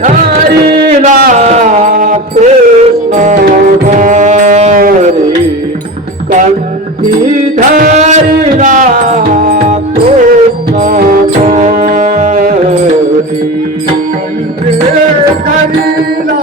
धरिला कृष्ण हरी कंठी धरिला कृष्ण हरी करीला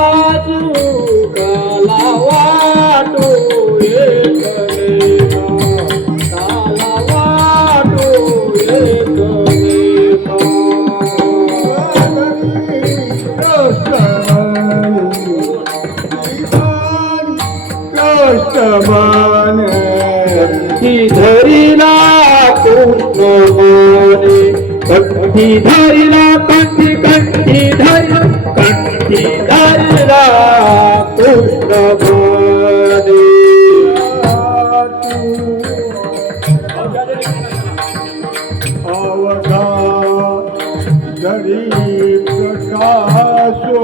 कंठी धरिला कृष्ण कंठी धरिला कंठी कंठी धर कंठी धरिला कृष्ण अवधा अवघा जरी प्रकाशो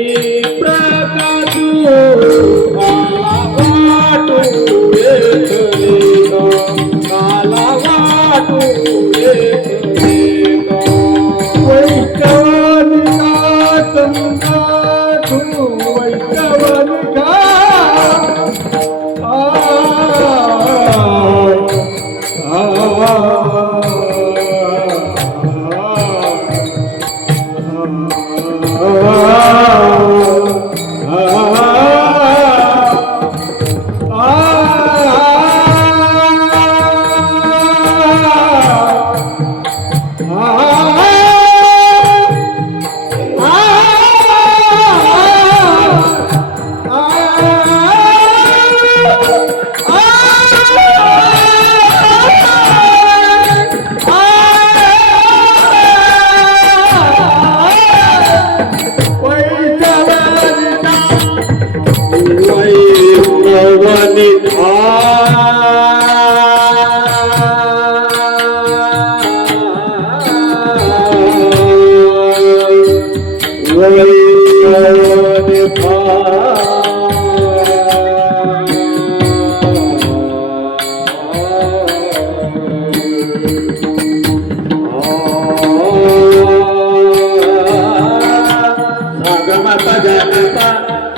Chama pra dançar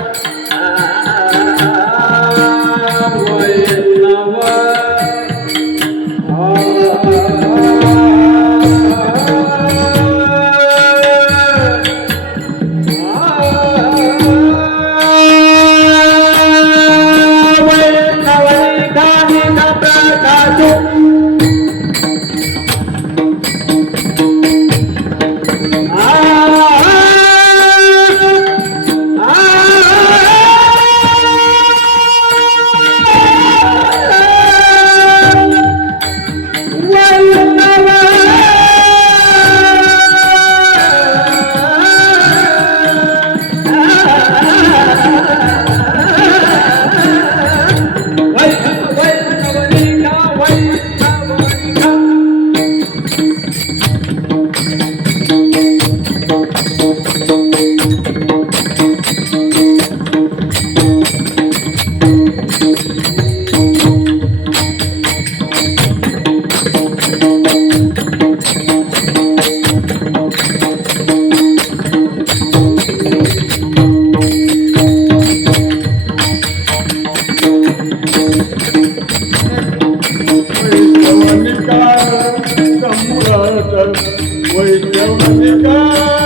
noite é te pegada.